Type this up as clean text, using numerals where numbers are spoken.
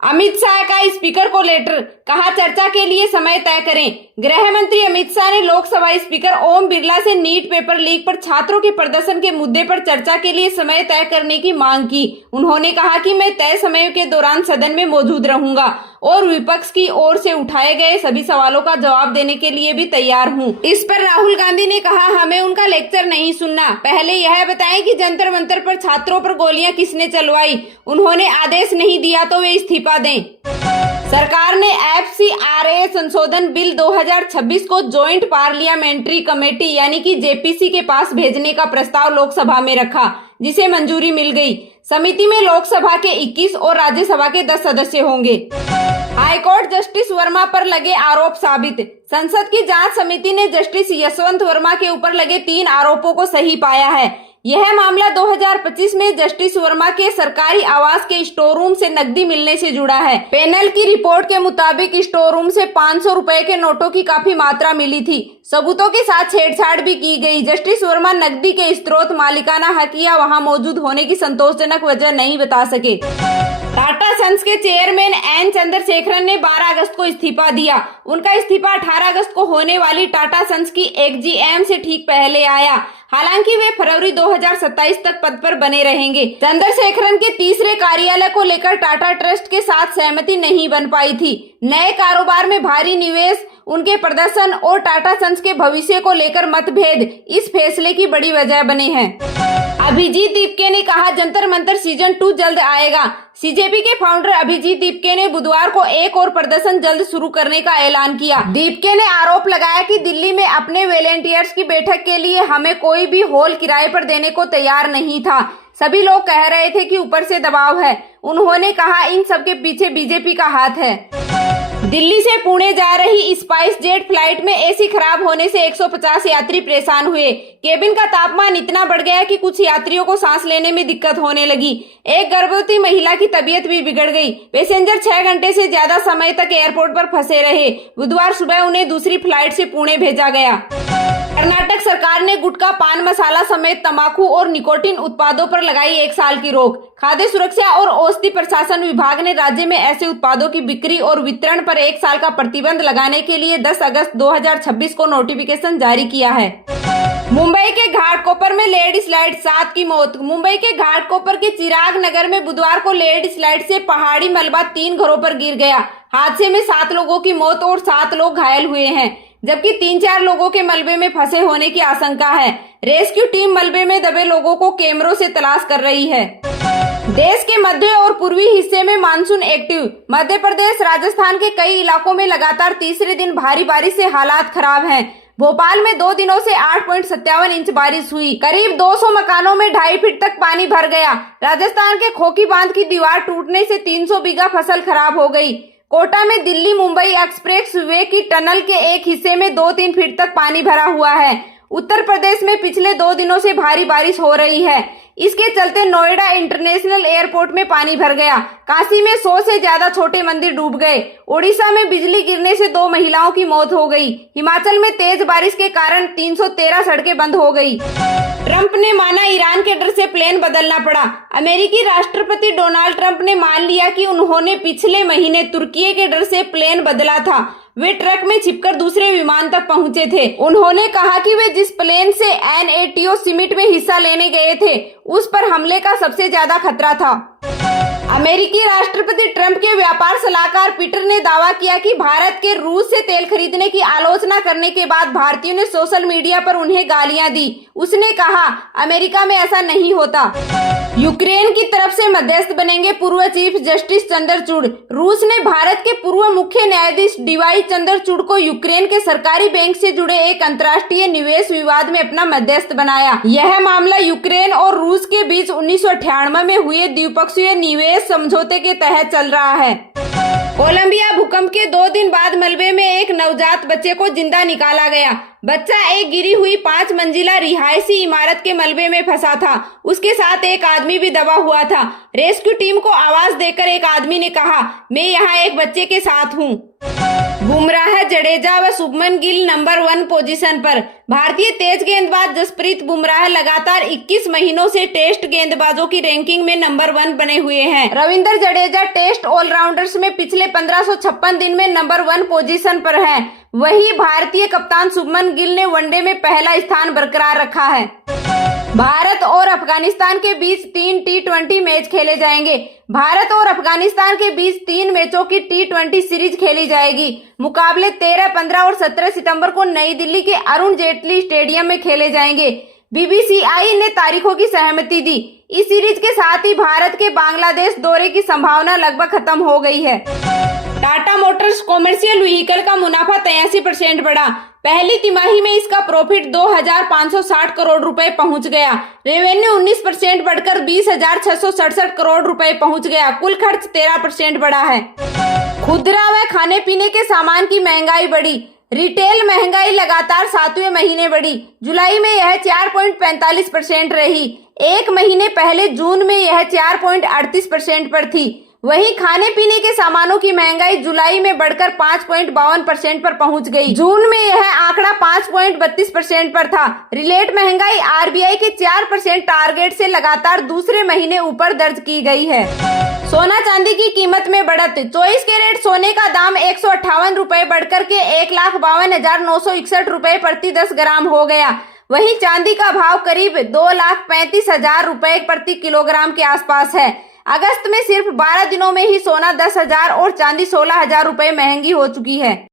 अमित शाह का स्पीकर को लेटर, कहा चर्चा के लिए समय तय करें। गृह मंत्री अमित शाह ने लोकसभा स्पीकर ओम बिरला से नीट पेपर लीक पर छात्रों के प्रदर्शन के मुद्दे पर चर्चा के लिए समय तय करने की मांग की। उन्होंने कहा कि मैं तय समय के दौरान सदन में मौजूद रहूंगा और विपक्ष की ओर से उठाए गए सभी सवालों का जवाब देने के लिए भी तैयार हूं। इस पर राहुल गांधी ने कहा, हमें उनका लेक्चर नहीं सुनना, पहले यह बताएं कि जंतर मंतर पर छात्रों पर गोलियां किसने चलवाई। उन्होंने आदेश नहीं दिया तो वे इस्तीफा दें। सरकार ने FCRA संशोधन बिल 2026 को ज्वाइंट पार्लियामेंट्री कमेटी यानी कि JPC के पास भेजने का प्रस्ताव लोकसभा में रखा, जिसे मंजूरी मिल गई। समिति में लोकसभा के 21 और राज्यसभा के 10 सदस्य होंगे। हाईकोर्ट जस्टिस वर्मा पर लगे आरोप साबित, संसद की जांच समिति ने जस्टिस यशवंत वर्मा के ऊपर लगे 3 आरोपों को सही पाया है। यह मामला 2025 में जस्टिस वर्मा के सरकारी आवास के स्टोर रूम से नकदी मिलने से जुड़ा है। पैनल की रिपोर्ट के मुताबिक स्टोर रूम से 500 रुपए के नोटों की काफी मात्रा मिली थी। सबूतों के साथ छेड़छाड़ भी की गई। जस्टिस वर्मा नकदी के स्रोत, मालिकाना हक या वहां मौजूद होने की संतोषजनक वजह नहीं बता सके। टाटा सन्स के चेयरमैन एन चंद्रशेखरन ने 12 अगस्त को इस्तीफा दिया। उनका इस्तीफा 18 अगस्त को होने वाली टाटा सन्स की AGM से ठीक पहले आया। हालांकि वे फरवरी 2027 तक पद पर बने रहेंगे। चंद्रशेखरन के तीसरे कार्यालय को लेकर टाटा ट्रस्ट के साथ सहमति नहीं बन पाई थी। नए कारोबार में भारी निवेश, उनके प्रदर्शन और टाटा सन्स के भविष्य को लेकर मतभेद इस फैसले की बड़ी वजह बने हैं। अभिजीत दीपके ने कहा, जंतर मंतर सीजन 2 जल्द आएगा। CJP के फाउंडर अभिजीत दीपके ने बुधवार को एक और प्रदर्शन जल्द शुरू करने का ऐलान किया। दीपके ने आरोप लगाया कि दिल्ली में अपने वॉलंटियर्स की बैठक के लिए हमें कोई भी हॉल किराए पर देने को तैयार नहीं था। सभी लोग कह रहे थे कि ऊपर से दबाव है। उन्होंने कहा, इन सबके पीछे बीजेपी का हाथ है। दिल्ली से पुणे जा रही स्पाइस जेट फ्लाइट में AC खराब होने से 150 यात्री परेशान हुए। केबिन का तापमान इतना बढ़ गया कि कुछ यात्रियों को सांस लेने में दिक्कत होने लगी। एक गर्भवती महिला की तबीयत भी बिगड़ गई। पैसेंजर 6 घंटे से ज्यादा समय तक एयरपोर्ट पर फंसे रहे। बुधवार सुबह उन्हें दूसरी फ्लाइट से पुणे भेजा गया। कर्नाटक सरकार ने गुटखा, पान मसाला समेत तंबाकू और निकोटिन उत्पादों पर लगाई 1 साल की रोक। खाद्य सुरक्षा और औषधि प्रशासन विभाग ने राज्य में ऐसे उत्पादों की बिक्री और वितरण पर 1 साल का प्रतिबंध लगाने के लिए 10 अगस्त 2026 को नोटिफिकेशन जारी किया है। मुंबई के घाटकोपर में लेडी स्लाइड, 7 की मौत। मुंबई के घाटकोपर के चिराग नगर में बुधवार को लेडी स्लाइड से पहाड़ी मलबा 3 घरों पर गिर गया। हादसे में 7 लोगों की मौत और 7 लोग घायल हुए हैं, जबकि 3-4 लोगों के मलबे में फंसे होने की आशंका है। रेस्क्यू टीम मलबे में दबे लोगों को कैमरों से तलाश कर रही है। देश के मध्य और पूर्वी हिस्से में मानसून एक्टिव। मध्य प्रदेश, राजस्थान के कई इलाकों में लगातार तीसरे दिन भारी बारिश से हालात खराब हैं। भोपाल में 2 दिनों से 8.57 इंच बारिश हुई। करीब 200 मकानों में 2.5 फीट तक पानी भर गया। राजस्थान के खोकी बांध की दीवार टूटने से 300 बीघा फसल खराब हो गई। कोटा में दिल्ली मुंबई एक्सप्रेस वे की टनल के एक हिस्से में 2-3 फीट तक पानी भरा हुआ है। उत्तर प्रदेश में पिछले 2 दिनों से भारी बारिश हो रही है। इसके चलते नोएडा इंटरनेशनल एयरपोर्ट में पानी भर गया। काशी में 100 से ज्यादा छोटे मंदिर डूब गए। ओडिशा में बिजली गिरने से 2 महिलाओं की मौत हो गई। हिमाचल में तेज बारिश के कारण 313 सड़कें बंद हो गई। ट्रंप ने माना, ईरान के डर से प्लेन बदलना पड़ा। अमेरिकी राष्ट्रपति डोनाल्ड ट्रंप ने मान लिया कि उन्होंने पिछले महीने तुर्की के डर से प्लेन बदला था। वे ट्रक में छिपकर दूसरे विमान तक पहुंचे थे। उन्होंने कहा कि वे जिस प्लेन से NATO समिट में हिस्सा लेने गए थे, उस पर हमले का सबसे ज्यादा खतरा था। अमेरिकी राष्ट्रपति ट्रंप के व्यापार सलाहकार पीटर ने दावा किया कि भारत के रूस से तेल खरीदने की आलोचना करने के बाद भारतीयों ने सोशल मीडिया पर उन्हें गालियां दी। उसने कहा, अमेरिका में ऐसा नहीं होता। यूक्रेन की तरफ से मध्यस्थ बनेंगे पूर्व चीफ जस्टिस चंद्रचूड़। रूस ने भारत के पूर्व मुख्य न्यायाधीश DY चंद्रचूड़ को यूक्रेन के सरकारी बैंक से जुड़े एक अंतर्राष्ट्रीय निवेश विवाद में अपना मध्यस्थ बनाया। यह मामला यूक्रेन और रूस के बीच 1998 में हुए द्विपक्षीय निवेश समझौते के तहत चल रहा है। कोलंबिया भूकंप के 2 दिन बाद मलबे में एक नवजात बच्चे को जिंदा निकाला गया। बच्चा एक गिरी हुई 5 मंजिला रिहायशी इमारत के मलबे में फंसा था। उसके साथ एक आदमी भी दबा हुआ था। रेस्क्यू टीम को आवाज देकर एक आदमी ने कहा, मैं यहाँ एक बच्चे के साथ हूँ। बुमराह, जडेजा व शुभमन गिल नंबर 1 पोजीशन पर। भारतीय तेज गेंदबाज जसप्रीत बुमराह लगातार 21 महीनों से टेस्ट गेंदबाजों की रैंकिंग में नंबर 1 बने हुए हैं। रविंद्र जडेजा टेस्ट ऑलराउंडर्स में पिछले 1556 दिन में नंबर 1 पोजीशन पर हैं। वहीं भारतीय कप्तान शुभमन गिल ने वनडे में पहला स्थान बरकरार रखा है। भारत और अफगानिस्तान के बीच 3 T20 मैच खेले जाएंगे। भारत और अफगानिस्तान के बीच 3 मैचों की T20 सीरीज खेली जाएगी। मुकाबले 13, 15 और 17 सितंबर को नई दिल्ली के अरुण जेटली स्टेडियम में खेले जाएंगे। बीसीसीआई ने तारीखों की सहमति दी। इस सीरीज के साथ ही भारत के बांग्लादेश दौरे की संभावना लगभग खत्म हो गई है। टाटा मोटर्स कॉमर्शियल व्हीकल का मुनाफा 83% बढ़ा। पहली तिमाही में इसका प्रॉफिट 2,560 करोड़ रुपए पहुंच गया। रेवेन्यू 19% बढ़कर 20,667 करोड़ रुपए पहुंच गया। कुल खर्च 13% बढ़ा है। खुदरा व खाने पीने के सामान की महंगाई बढ़ी। रिटेल महंगाई लगातार 7वें महीने बढ़ी। जुलाई में यह 4.45% रही। एक महीने पहले जून में यह 4.38% पर थी। वहीं खाने पीने के सामानों की महंगाई जुलाई में बढ़कर 5.52% पर पहुंच गई। जून में यह आंकड़ा 5.32% पर था। रिलेट महंगाई आरबीआई के 4% टारगेट से लगातार दूसरे महीने ऊपर दर्ज की गई है। सोना चांदी की कीमत में बढ़त। 24 कैरेट सोने का दाम 158 रुपए बढ़कर के 1,52,961 रुपए प्रति 10 ग्राम हो गया। वहीं चांदी का भाव करीब 2,35,000 रुपए प्रति किलोग्राम के आसपास है। अगस्त में सिर्फ 12 दिनों में ही सोना 10,000 और चांदी 16,000 रुपए महंगी हो चुकी है।